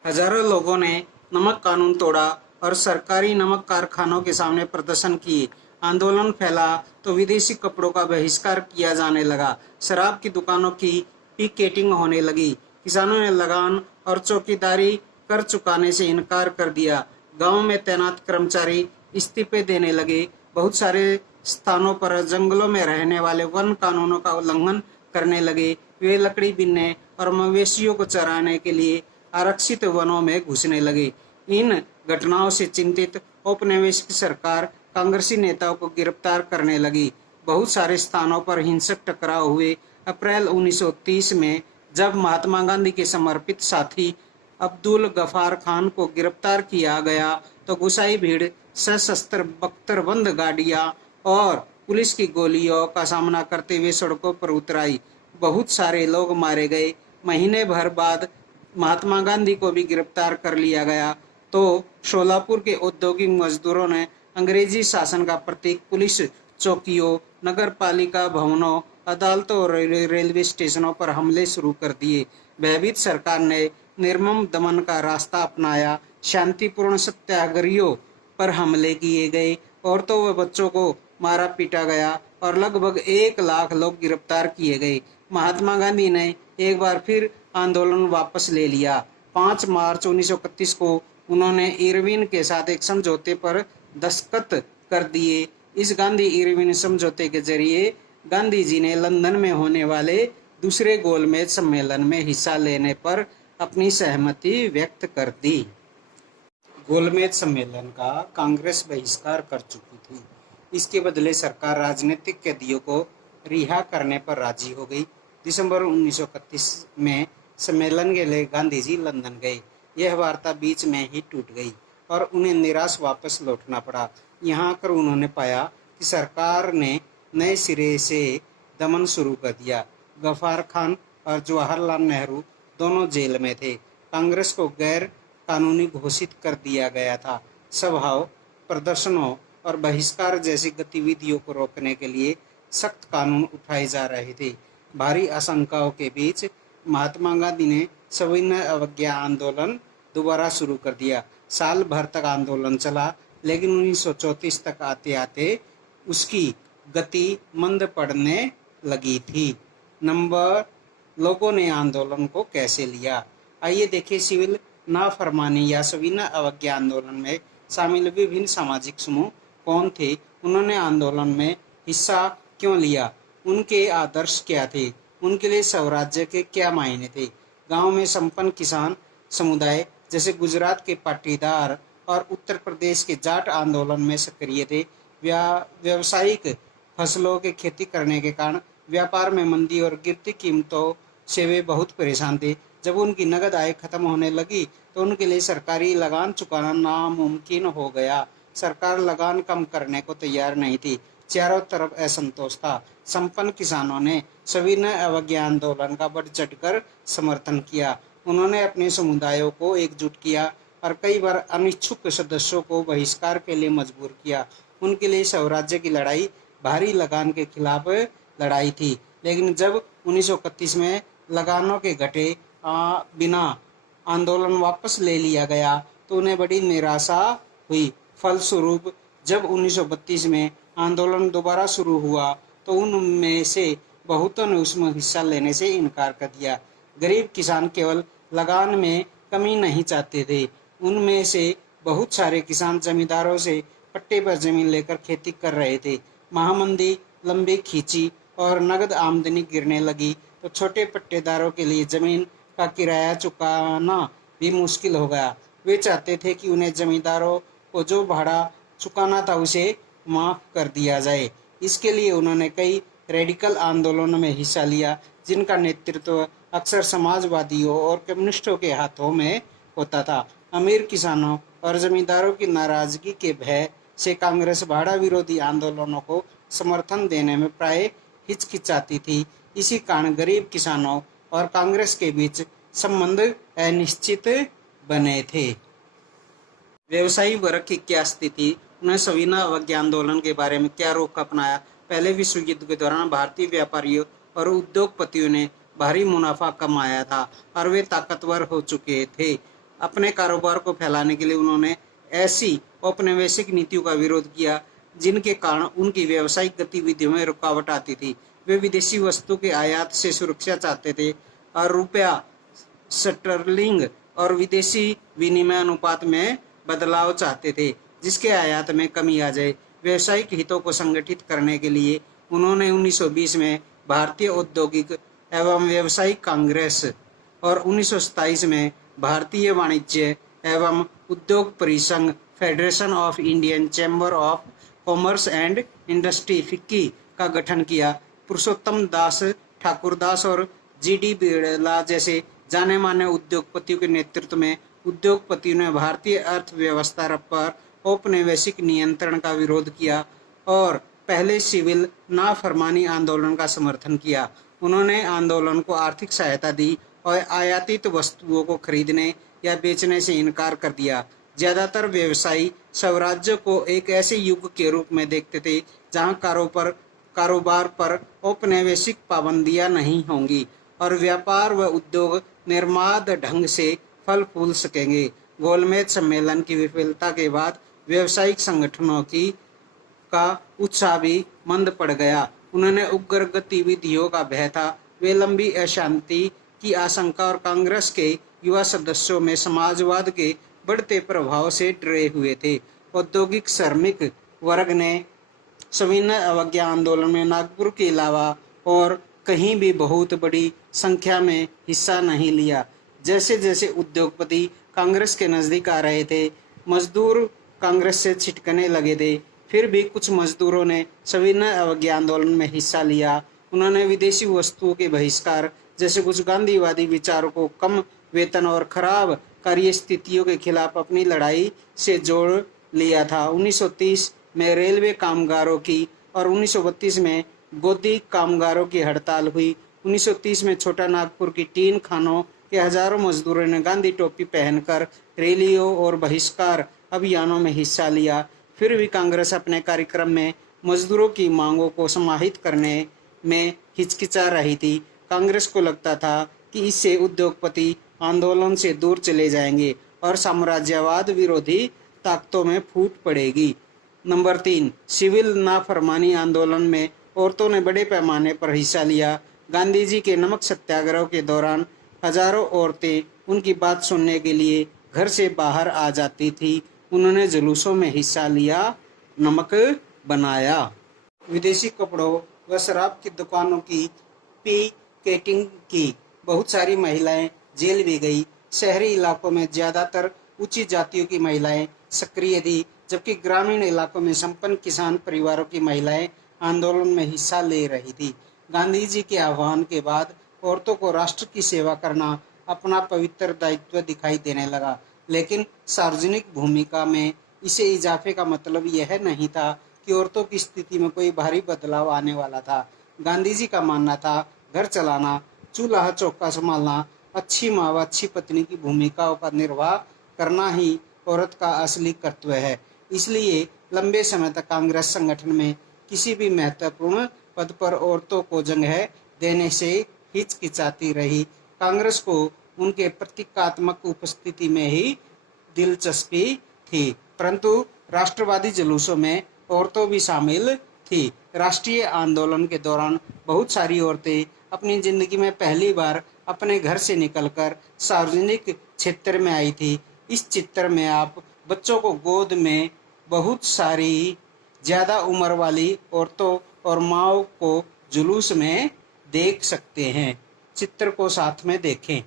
हजारों लोगों ने नमक कानून तोड़ा और सरकारी नमक कारखानों के सामने प्रदर्शन किए। आंदोलन फैला तो विदेशी कपड़ों का बहिष्कार किया जाने लगा। शराब की दुकानों की पिकेटिंग होने लगी। किसानों ने लगान और चौकीदारी कर चुकाने से इनकार कर दिया। गांव में तैनात कर्मचारी इस्तीफे देने लगे। बहुत सारे स्थानों पर जंगलों में रहने वाले वन कानूनों का उल्लंघन करने लगे। वे लकड़ी बीनने और मवेशियों को चराने के लिए आरक्षित वनों में घुसने लगे। इन घटनाओं से चिंतित औपनिवेशिक सरकार कांग्रेसी नेताओं को गिरफ्तार करने लगी। बहुत सारे स्थानों पर हिंसक टकराव हुए। अप्रैल 1930 में जब महात्मा गांधी के समर्पित साथी अब्दुल गफार खान को गिरफ्तार किया गया तो गुसाई भीड़, सशस्त्र बख्तरबंद गाड़ियां और पुलिस की गोलियों का सामना करते हुए सड़कों पर उतर आई। बहुत सारे लोग मारे गए। महीने भर बाद महात्मा गांधी को भी गिरफ्तार कर लिया गया तो शोलापुर के औद्योगिक मजदूरों ने अंग्रेजी शासन का प्रतीक पुलिस चौकियों, नगर पालिका भवनों, अदालतों और रेलवे स्टेशनों पर हमले शुरू कर दिए। भयभीत सरकार ने निर्मम दमन का रास्ता अपनाया। शांतिपूर्ण सत्याग्रहियों पर हमले किए गए, औरतों व बच्चों को मारा पीटा गया और लगभग 1 लाख लोग गिरफ्तार किए गए। महात्मा गांधी ने एक बार फिर आंदोलन वापस ले लिया। 5 मार्च 1931 को उन्होंने इरविन के साथ एक समझौते पर दस्तखत कर दिए। इस गांधी इरविन समझौते के जरिए गांधी जी ने लंदन में होने वाले दूसरे गोलमेज सम्मेलन में हिस्सा लेने पर अपनी सहमति व्यक्त कर दी। गोलमेज सम्मेलन का कांग्रेस बहिष्कार कर चुकी थी। इसके बदले सरकार राजनीतिक कैदियों को रिहा करने पर राजी हो गई। दिसंबर 1931 में सम्मेलन के लिए गांधी जी लंदन गए। यह वार्ता बीच में ही टूट गई और उन्हें निराश वापस लौटना पड़ा। यहाँ आकर उन्होंने पाया कि सरकार ने नए सिरे से दमन शुरू कर दिया। गफ्फार खान और जवाहरलाल नेहरू दोनों जेल में थे। कांग्रेस को गैर कानूनी घोषित कर दिया गया था। सभाओं, प्रदर्शनों और बहिष्कार जैसी गतिविधियों को रोकने के लिए सख्त कानून उठाए जा रहे थे। भारी आशंकाओं के बीच महात्मा गांधी ने सविनय अवज्ञा आंदोलन दोबारा शुरू कर दिया। साल भर तक आंदोलन चला, लेकिन 1934 तक आते आते उसकी गति मंद पड़ने लगी थी। लोगों ने आंदोलन को कैसे लिया, आइए देखें। सिविल नाफरमानी या सविनय अवज्ञा आंदोलन में शामिल विभिन्न सामाजिक समूह कौन थे, उन्होंने आंदोलन में हिस्सा क्यों लिया, उनके आदर्श क्या थे, उनके लिए स्वराज्य के क्या मायने थे। गांव में संपन्न किसान समुदाय जैसे गुजरात के पाटीदार और उत्तर प्रदेश के जाट आंदोलन में सक्रिय थे। व्यावसायिक फसलों की खेती करने के कारण व्यापार में मंदी और गिरती कीमतों से वे बहुत परेशान थे। जब उनकी नगद आय खत्म होने लगी तो उनके लिए सरकारी लगान चुकाना नामुमकिन हो गया। सरकार लगान कम करने को तैयार नहीं थी। चारों तरफ असंतोष था। संपन्न किसानों ने सविनय अवज्ञा आंदोलन का बढ़ चढ़कर समर्थन किया। उन्होंने अपने समुदायों को एकजुट किया और कई बार अनिच्छुक सदस्यों को बहिष्कार के लिए मजबूर किया। उनके लिए स्वराज्य की लड़ाई भारी लगान के खिलाफ लड़ाई थी। लेकिन जब 1931 में लगानों के घटे बिना आंदोलन वापस ले लिया गया तो उन्हें बड़ी निराशा हुई। फलस्वरूप जब 1932 में आंदोलन दोबारा शुरू हुआ तो उनमें से बहुतों ने उसमें हिस्सा लेने से इनकार कर दिया। गरीब किसान केवल लगान में कमी नहीं चाहते थे। उनमें से बहुत सारे किसान जमींदारों से पट्टे पर जमीन लेकर खेती कर रहे थे। महामंदी लंबी खींची और नगद आमदनी गिरने लगी तो छोटे पट्टेदारों के लिए जमीन का किराया चुकाना भी मुश्किल हो गया। वे चाहते थे कि उन्हें जमींदारों को जो भाड़ा चुकाना था उसे माफ कर दिया जाए। इसके लिए उन्होंने कई रेडिकल आंदोलनों में हिस्सा लिया, जिनका नेतृत्व अक्सर समाजवादियों और कम्युनिस्टों के हाथों में होता था। अमीर किसानों और जमींदारों की नाराजगी के भय से कांग्रेस भाड़ा विरोधी आंदोलनों को समर्थन देने में प्राय हिचकिचाती थी। इसी कारण गरीब किसानों और कांग्रेस के बीच संबंध अनिश्चित बने थे। व्यवसायी वर्ग की क्या स्थिति, उन्हें सविनय अवज्ञा आंदोलन के बारे में क्या रुख अपनाया। पहले विश्व युद्ध के दौरान भारतीय व्यापारियों और उद्योगपतियों ने भारी मुनाफा कमाया था और वे ताकतवर हो चुके थे। अपने कारोबार को फैलाने के लिए उन्होंने ऐसी औपनिवेशिक नीतियों का विरोध किया जिनके कारण उनकी व्यावसायिक गतिविधियों में रुकावट आती थी। वे विदेशी वस्तु के आयात से सुरक्षा चाहते थे और रुपया स्टर्लिंग और विदेशी विनिमय अनुपात में बदलाव चाहते थे, जिसके आयात में कमी आ जाए। व्यावसायिक हितों को संगठित करने के लिए उन्होंने 1920 में भारतीय औद्योगिक एवं व्यावसायिक कांग्रेस और 1927 में भारतीय वाणिज्य एवं उद्योग परिसंघ federation of Indian chamber of commerce and industry FICCI का गठन किया। पुरुषोत्तम दास ठाकुरदास और जी.डी. बिरला जैसे जाने माने उद्योगपतियों के नेतृत्व में उद्योगपतियों ने भारतीय अर्थव्यवस्था पर औपनिवेशिक नियंत्रण का विरोध किया और पहले सिविल नाफरमानी आंदोलन का समर्थन किया। उन्होंने आंदोलन को आर्थिक सहायता दी और आयातित वस्तुओं को खरीदने या बेचने से इनकार कर दिया। ज्यादातर व्यवसायी स्वराज्य को एक ऐसे युग के रूप में देखते थे जहां कारोबार पर औपनिवेशिक पाबंदियां नहीं होंगी और व्यापार व उद्योग निर्बाध ढंग से फल फूल सकेंगे। गोलमेज सम्मेलन की विफलता के बाद व्यावसायिक संगठनों की का उत्साह भी मंद पड़ गया। उन्होंने उग्र गतिविधियों का भय था। वे लंबी अशांति की आशंका और कांग्रेस के युवा सदस्यों में समाजवाद के बढ़ते प्रभाव से डरे हुए थे। औद्योगिक श्रमिक वर्ग ने सविनय अवज्ञा आंदोलन में नागपुर के अलावा और कहीं भी बहुत बड़ी संख्या में हिस्सा नहीं लिया। जैसे जैसे उद्योगपति कांग्रेस के नजदीक आ रहे थे, मजदूर कांग्रेस से छिटकने लगे थे। फिर भी कुछ मजदूरों ने सविनय अवज्ञा आंदोलन में हिस्सा लिया। उन्होंने विदेशी वस्तुओं के बहिष्कार जैसे कुछ गांधीवादी विचारों को कम वेतन और खराब कार्य स्थितियों के खिलाफ अपनी लड़ाई से जोड़ लिया था। 1930 में रेलवे कामगारों की और 1932 में गोदी कामगारों की हड़ताल हुई। 1930 में छोटा नागपुर की टीन खानों के हजारों मजदूरों ने गांधी टोपी पहनकर रैलियों और बहिष्कार अभियानों में हिस्सा लिया। फिर भी कांग्रेस अपने कार्यक्रम में मजदूरों की मांगों को समाहित करने में हिचकिचा रही थी। कांग्रेस को लगता था कि इससे उद्योगपति आंदोलन से दूर चले जाएंगे और साम्राज्यवाद विरोधी ताकतों में फूट पड़ेगी। नंबर 3, सिविल नाफरमानी आंदोलन में औरतों ने बड़े पैमाने पर हिस्सा लिया। गांधी जी के नमक सत्याग्रह के दौरान हजारों औरतें उनकी बात सुनने के लिए घर से बाहर आ जाती थी। उन्होंने जुलूसों में हिस्सा लिया, नमक बनाया। विदेशी कपड़ों व शराब की दुकानों की पिकेटिंग की। बहुत सारी महिलाएं जेल भी गई। शहरी इलाकों में ज्यादातर ऊंची जातियों की महिलाएं सक्रिय थी, जबकि ग्रामीण इलाकों में संपन्न किसान परिवारों की महिलाएं आंदोलन में हिस्सा ले रही थी। गांधी जी के आह्वान के बाद औरतों को राष्ट्र की सेवा करना अपना पवित्र दायित्व दिखाई देने लगा, लेकिन सार्वजनिक भूमिका में इसे इजाफे का मतलब यह नहीं था कि औरतों की स्थिति में कोई भारी बदलाव आने वाला था। गांधी जी का मानना था घर चलाना, चूल्हा चौका संभालना, अच्छी माँ व अच्छी पत्नी की भूमिकाओं का निर्वाह करना ही औरत का असली कर्तव्य है। इसलिए लंबे समय तक कांग्रेस संगठन में किसी भी महत्वपूर्ण पद पर औरतों को जगह देने से हिचकिचाती रही। कांग्रेस को उनके प्रतीकात्मक उपस्थिति में ही दिलचस्पी थी, परंतु राष्ट्रवादी जुलूसों में औरतों भी शामिल थी। राष्ट्रीय आंदोलन के दौरान बहुत सारी औरतें अपनी जिंदगी में पहली बार अपने घर से निकलकर सार्वजनिक क्षेत्र में आई थी। इस चित्र में आप बच्चों को गोद में बहुत सारी ज्यादा उम्र वाली औरतों और माँओं को जुलूस में देख सकते हैं। चित्र को साथ में देखें।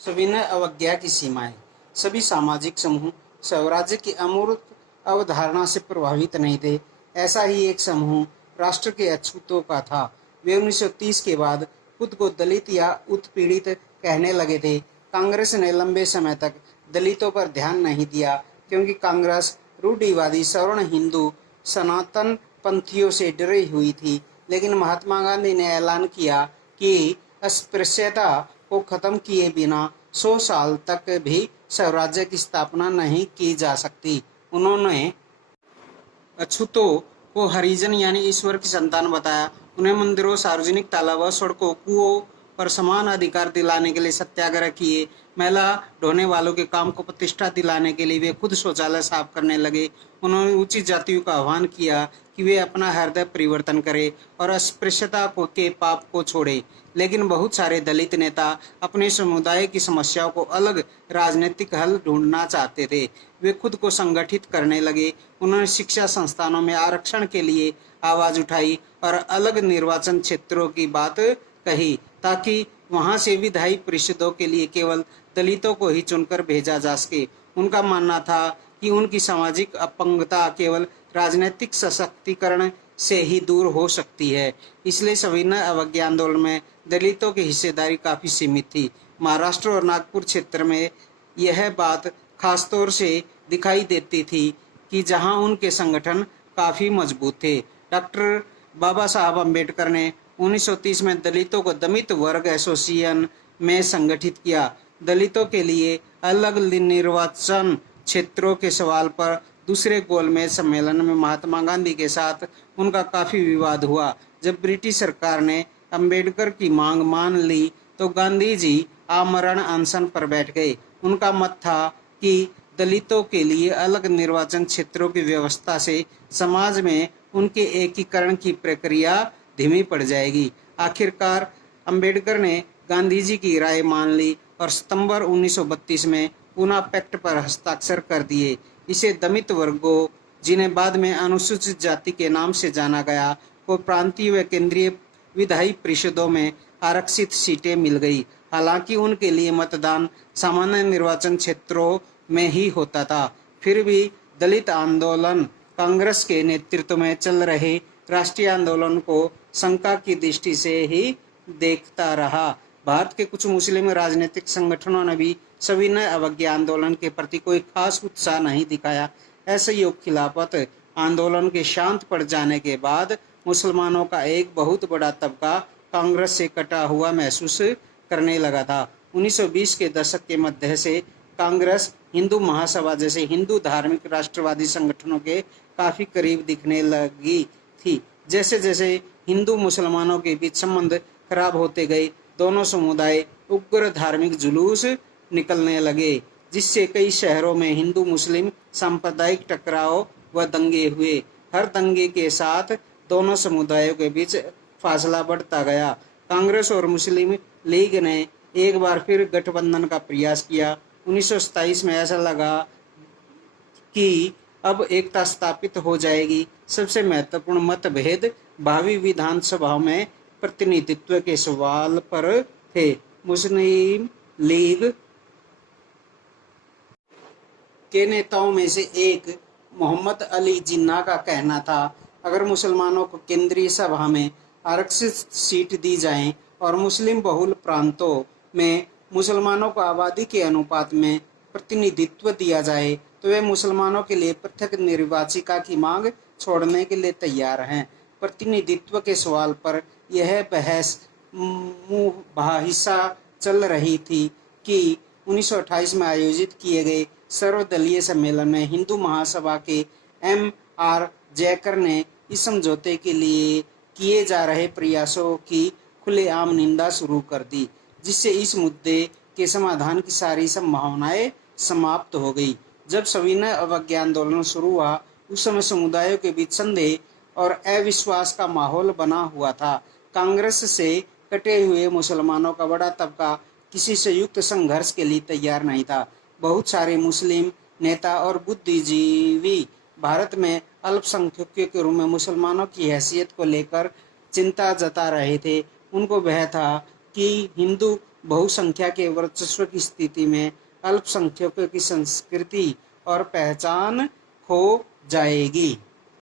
सविनय अवज्ञा की सीमाएं। सभी सामाजिक समूह स्वराज्य की अमूर्त अवधारणा से प्रभावित नहीं थे। ऐसा ही एक समूह राष्ट्र के अछूतों का था। वे 1930 के बाद खुद को दलित या उत्पीड़ित कहने लगे थे। कांग्रेस ने लंबे समय तक दलितों पर ध्यान नहीं दिया, क्योंकि कांग्रेस रूढ़िवादी सवर्ण हिंदू सनातन पंथियों से डरी हुई थी। लेकिन महात्मा गांधी ने ऐलान किया कि अस्पृश्यता को खत्म किए बिना 100 साल तक भी स्वराज्य की स्थापना नहीं की जा सकती। उन्होंने अछूतों को हरिजन यानी ईश्वर की संतान बताया। उन्हें मंदिरों, सार्वजनिक तालाबों, सड़कों, कुओं पर समान अधिकार दिलाने के लिए सत्याग्रह किए। महिला ढोने वालों के काम को प्रतिष्ठा दिलाने के लिए वे खुद शौचालय साफ करने लगे। उन्होंने ऊंची जातियों का आह्वान किया कि वे अपना हृदय परिवर्तन करें और अस्पृश्यता के पाप को छोड़े। लेकिन बहुत सारे दलित नेता अपने समुदाय की समस्याओं को अलग राजनीतिक हल ढूंढना चाहते थे। वे खुद को संगठित करने लगे। उन्होंने शिक्षा संस्थानों में आरक्षण के लिए आवाज उठाई और अलग निर्वाचन क्षेत्रों की बात कही, ताकि वहां से विधायी परिषदों के लिए केवल दलितों को ही चुनकर भेजा जा सके। उनका मानना था कि उनकी सामाजिक अपंगता केवल राजनीतिक सशक्तिकरण से ही दूर हो सकती है। इसलिए सविनय अवज्ञा आंदोलन में दलितों की हिस्सेदारी काफी सीमित थी। महाराष्ट्र और नागपुर क्षेत्र में यह बात खासतौर से दिखाई देती थी कि जहां उनके संगठन काफी मजबूत थे। डॉक्टर बाबा साहब अम्बेडकर ने 1930 में दलितों को दलित वर्ग एसोसिएशन में संगठित किया। दलितों के लिए अलग निर्वाचन क्षेत्रों के सवाल पर दूसरे गोलमेज सम्मेलन में महात्मा गांधी के साथ उनका काफी विवाद हुआ। जब ब्रिटिश सरकार ने अंबेडकर की मांग मान ली तो गांधी जी आमरण अनशन पर बैठ गए। उनका मत था कि दलितों के लिए अलग निर्वाचन क्षेत्रों की व्यवस्था से समाज में उनके एकीकरण की प्रक्रिया धीमी पड़ जाएगी। आखिरकार अंबेडकर ने गांधी जी की राय मान ली और सितंबर 1932 में पूना पैक्ट पर हस्ताक्षर कर दिए। इसे दलित वर्गों, जिन्हें बाद में अनुसूचित जाति के नाम से जाना गया, को प्रांतीय व केंद्रीय विधायी परिषदों में आरक्षित सीटें मिल गई। हालांकि उनके लिए मतदान सामान्य निर्वाचन क्षेत्रों में ही होता था। फिर भी दलित आंदोलन कांग्रेस के नेतृत्व में चल रहे राष्ट्रीय आंदोलन को शंका की दृष्टि से ही देखता रहा। भारत के कुछ मुस्लिम राजनीतिक संगठनों ने भी सविनय अवज्ञा आंदोलन के प्रति कोई खास उत्साह नहीं दिखाया। असहयोग खिलाफत आंदोलन के शांत पड़ जाने के बाद मुसलमानों का एक बहुत बड़ा तबका कांग्रेस से कटा हुआ महसूस करने लगा था। 1920 के दशक के मध्य से कांग्रेस हिंदू महासभा जैसे हिंदू धार्मिक राष्ट्रवादी संगठनों के काफी करीब दिखने लगी थी। जैसे जैसे हिंदू मुसलमानों के बीच संबंध खराब होते गए, दोनों समुदाय उग्र धार्मिक जुलूस निकलने लगे, जिससे कई शहरों में हिंदू मुस्लिम सांप्रदायिक टकराव व दंगे हुए। हर दंगे के साथ दोनों समुदायों के बीच फासला बढ़ता गया। कांग्रेस और मुस्लिम लीग ने एक बार फिर गठबंधन का प्रयास किया। 1927 में ऐसा लगा कि अब एकता स्थापित हो जाएगी। सबसे महत्वपूर्ण मतभेद भावी विधानसभा में प्रतिनिधित्व के सवाल पर थे। मुस्लिम लीग के नेताओं में से एक मोहम्मद अली जिन्ना का कहना था, अगर मुसलमानों को केंद्रीय सभा में आरक्षित सीट दी जाए और मुस्लिम बहुल प्रांतों में मुसलमानों को आबादी के अनुपात में प्रतिनिधित्व दिया जाए तो वे मुसलमानों के लिए पृथक निर्वाचिका की मांग छोड़ने के लिए तैयार हैं। प्रतिनिधित्व के सवाल पर यह बहस मुबाहिसा चल रही थी कि 1928 में आयोजित किए गए सर्वदलीय सम्मेलन में हिंदू महासभा के M.R. जयकर ने इस समझौते के लिए किए जा रहे प्रयासों की खुलेआम निंदा शुरू कर दी, जिससे इस मुद्दे के समाधान की सारी संभावनाएं समाप्त हो गई। जब सविनय अवज्ञा आंदोलन शुरू हुआ, उस समय समुदायों के बीच संदेह और अविश्वास का माहौल बना हुआ था। कांग्रेस से कटे हुए मुसलमानों का बड़ा तबका किसी संयुक्त संघर्ष के लिए तैयार नहीं था। बहुत सारे मुस्लिम नेता और बुद्धिजीवी भारत में अल्पसंख्यकों के रूप में मुसलमानों की हैसियत को लेकर चिंता जता रहे थे। उनको वह था कि हिंदू बहुसंख्या के वर्चस्व की स्थिति में अल्पसंख्यकों की संस्कृति और पहचान खो जाएगी।